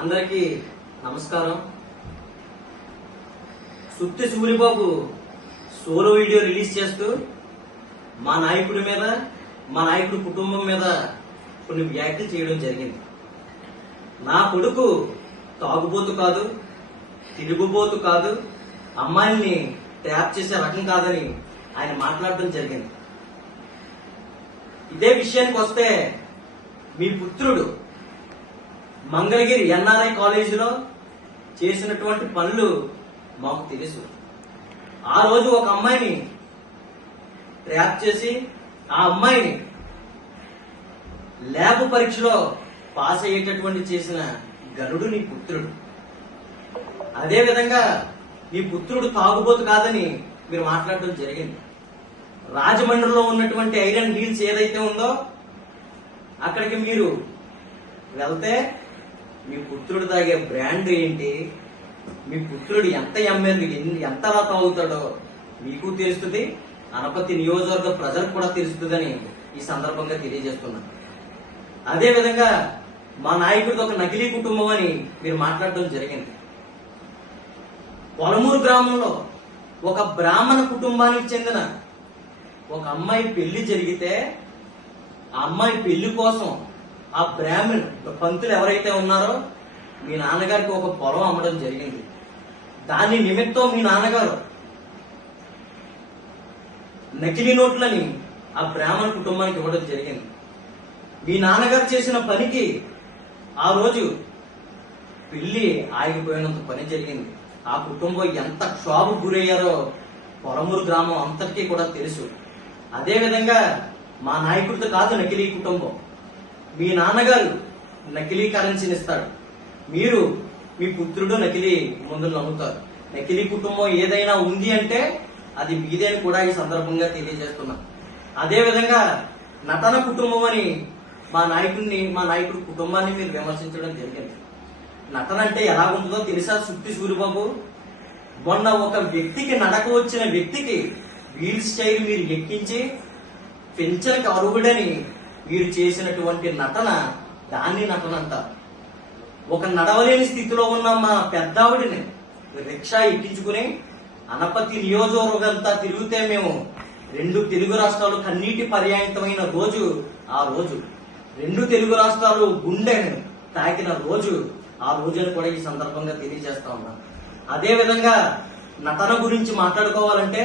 అందరికీ నమస్కారం. సుత్తి సూరిబాబు సోలో వీడియో రిలీజ్ చేస్తూ మా నాయకుడి మీద మా నాయకుడి కుటుంబం మీద కొన్ని వ్యాఖ్యలు చేయడం జరిగింది. నా కొడుకు తాగుబోతు కాదు తిరుగుబోతు కాదు అమ్మాయిల్ని ట్యాప్ చేసే రకం కాదని ఆయన మాట్లాడడం జరిగింది. ఇదే విషయానికి వస్తే మీ పుత్రుడు మంగళగిరి ఎన్ఆర్ఐ కాలేజీలో చేసినటువంటి పనులు మాకు తెలుసు. ఆ రోజు ఒక అమ్మాయిని ట్రాప్ చేసి ఆ అమ్మాయిని ల్యాబ్ పరీక్షలో పాస్ అయ్యేటటువంటి చేసిన గరుడు నీ పుత్రుడు. అదే విధంగా నీ పుత్రుడు తాగుబోతు కాదని మీరు మాట్లాడటం జరిగింది. రాజమండ్రిలో ఉన్నటువంటి ఐరన్ హీల్స్ ఏదైతే ఉందో అక్కడికి మీరు వెళ్తే మీ పుత్రుడు తాగే బ్రాండ్ ఏంటి? మీ పుత్రుడు ఎంత ఎంఎల్ ఎంత ఎంతలా తాగుతాడో మీకు తెలుస్తుంది. అనపతి నియోజకవర్గ ప్రజలకు కూడా తెలుస్తుందని ఈ సందర్భంగా తెలియజేస్తున్నాను అదేవిధంగా మా నాయకుడితో ఒక నకిలీ కుటుంబం అని మీరు మాట్లాడడం జరిగింది. పొలమూరు గ్రామంలో ఒక బ్రాహ్మణ కుటుంబానికి చెందిన ఒక అమ్మాయి పెళ్ళి జరిగితే ఆ అమ్మాయి పెళ్ళి కోసం ఆ బ్రాహ్మణ్ పంతులు ఎవరైతే ఉన్నారో మీ నాన్నగారికి ఒక పొలం అమ్మడం జరిగింది. దాని నిమిత్తం మీ నాన్నగారు నకిలీ నోట్లని ఆ బ్రాహ్మణ కుటుంబానికి ఇవ్వడం జరిగింది. మీ నాన్నగారు చేసిన పనికి ఆ రోజు పెళ్ళి ఆగిపోయినంత పని జరిగింది. ఆ కుటుంబం ఎంత క్షోభ గురయ్యారో పొరమూరు గ్రామం అంతటికీ కూడా తెలుసు. అదేవిధంగా మా నాయకుడితో కాదు నకిలీ కుటుంబం. మీ నాన్నగారు నకిలీ కరెన్సీని ఇస్తాడు మీరు మీ పుత్రుడు నకిలీ మందులు నమ్ముతారు. నకిలీ కుటుంబం ఏదైనా ఉంది అంటే అది మీదే అని కూడా ఈ సందర్భంగా తెలియజేస్తున్నా. అదేవిధంగా నటన కుటుంబం అని మా నాయకుడిని మా నాయకుడి కుటుంబాన్ని మీరు విమర్శించడం జరిగింది. నటన అంటే ఎలా ఉంటుందో తెలుసా సుత్తి సూరిబాబు? మొన్న ఒక వ్యక్తికి నడక వచ్చిన వ్యక్తికి వీల్స్ చైర్ మీరు ఎక్కించి పెంచలకు అరుగుడని వీరు చేసినటువంటి నటన దాన్ని నటన అంటారు ఒక నడవలేని స్థితిలో ఉన్న మా పెద్దావిడిని రిక్షా ఎక్కించుకుని అనపతి నియోజకవర్గంతా తిరిగితే మేము రెండు తెలుగు రాష్ట్రాలు కన్నీటి పర్యాయంతమైన రోజు ఆ రోజు. రెండు తెలుగు రాష్ట్రాలు గుండెను తాకిన రోజు ఆ రోజును కూడా ఈ సందర్భంగా తెలియజేస్తా ఉన్నాం. అదే విధంగా నటన గురించి మాట్లాడుకోవాలంటే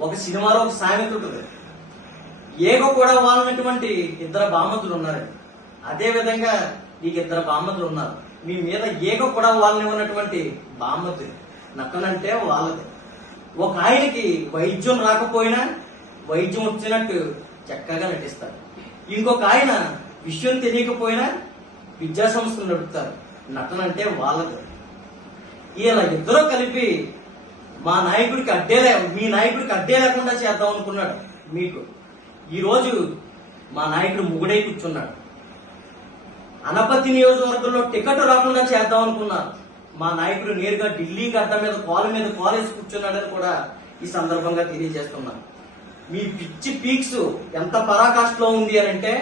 ఒక సినిమాలో ఒక సామెత ఉంటుంది. ఏగో కూడా వాళ్ళనటువంటి ఇద్దరు బామ్మతులు ఉన్నారు. అదే విధంగా నీకు ఇద్దరు బామ్మతులు ఉన్నారు. మీ మీద ఏగో కూడా వాళ్ళని ఉన్నటువంటి బామ్మతి నక్కలంటే వాళ్ళది. ఒక ఆయనకి వైద్యం రాకపోయినా వైద్యం వచ్చినట్టు చక్కగా నటిస్తారు. ఇంకొక ఆయన విషయం తెలియకపోయినా విద్యా సంస్థలు నడుపుతారు. నటన అంటే వాళ్ళది. ఇలా ఇద్దరూ కలిపి మా నాయకుడికి అడ్డే మీ నాయకుడికి అడ్డే లేకుండా చేద్దాం అనుకున్నాడు మీకు. ఈరోజు మా నాయకుడు ముగుడై కూర్చున్నాడు. అనపతి నియోజకవర్గంలో టికెట్ రాకుండా చేద్దాం అనుకున్నారు. మా నాయకుడు నేరుగా ఢిల్లీ గడ్డ మీద కాలు మీద కాలేజ్ కూర్చున్నాడని కూడా ఈ సందర్భంగా తెలియజేస్తున్నాను మీ పిచ్చి పీక్స్ ఎంత పరాకాష్ఠలో ఉంది అని అంటే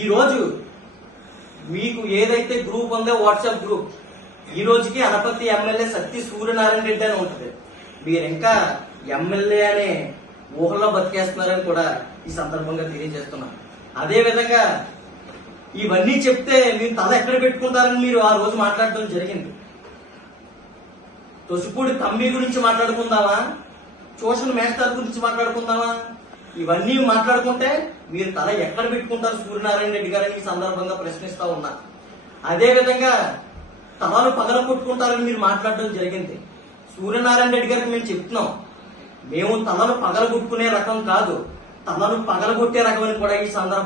ఈరోజు మీకు ఏదైతే గ్రూప్ ఉందో వాట్సాప్ గ్రూప్ ఈ రోజుకి అనపతి ఎమ్మెల్యే సత్తి సూర్యనారాయణ రెడ్డి అని ఉంటుంది. మీరు ఇంకా ఎమ్మెల్యే అనే ఊహల్లో బతికేస్తున్నారని కూడా ఈ సందర్భంగా తెలియజేస్తున్నాం. అదే విధంగా ఇవన్నీ చెప్తే మీరు తల ఎక్కడ పెట్టుకుంటారని మీరు ఆ రోజు మాట్లాడటం జరిగింది. తొసిపూడి తమ్మి గురించి మాట్లాడుకుందామా? ట్యూషన్ మేస్టర్ గురించి మాట్లాడుకుందామా? ఇవన్నీ మాట్లాడుకుంటే మీరు తల ఎక్కడ పెట్టుకుంటారు సూర్యనారాయణ రెడ్డి గారిని ఈ సందర్భంగా ప్రశ్నిస్తా ఉన్నా. అదే విధంగా తలను పగల కొట్టుకుంటారని మీరు మాట్లాడడం జరిగింది. సూర్యనారాయణ రెడ్డి గారికి మేము చెప్తున్నాం. మేము తలలు పగలగొట్టుకునే రకం కాదు. తలలు పగలగొట్టే రకం అని కూడా ఈ సందర్భం